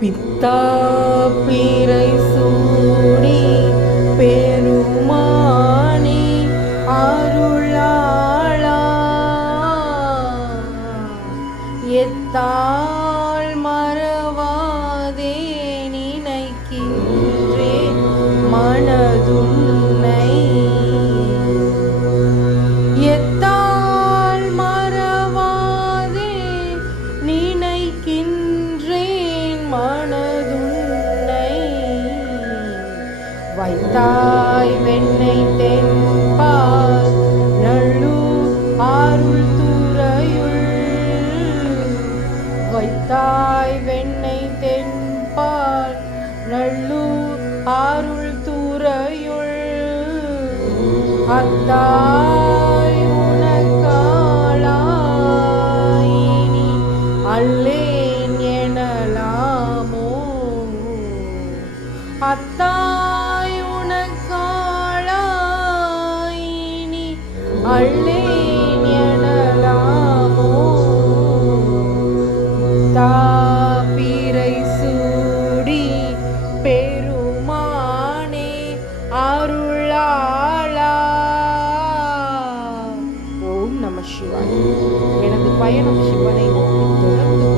பித்தா பீரை சூடி பெருமானி அருளாளா எத்தாள் மறவாதே நினைக்கின்றே மனதுன்னை எத்தாள் மறவாதே நினைக்கின்றேன் மனதுன்னை வைத்தாய் வெண்ணை தென்பால் நல்லூர் ஆருள் துறையுள் வைத்தாய் வெண்ணை தென்பால் நல்லூர் ஆருள் துறையுள் அத்தாய் உனக்காளாயினி அல்லேன் எனலாமோ அத்தாய் உனக்காளாயினி அல்லேன் எனலாமோ தாபிரை சூடி பெருமானே அருளாளா. ஓம் நம சிவாய. எனது பயணம் சிவனை நோக்கி தொடர்ந்து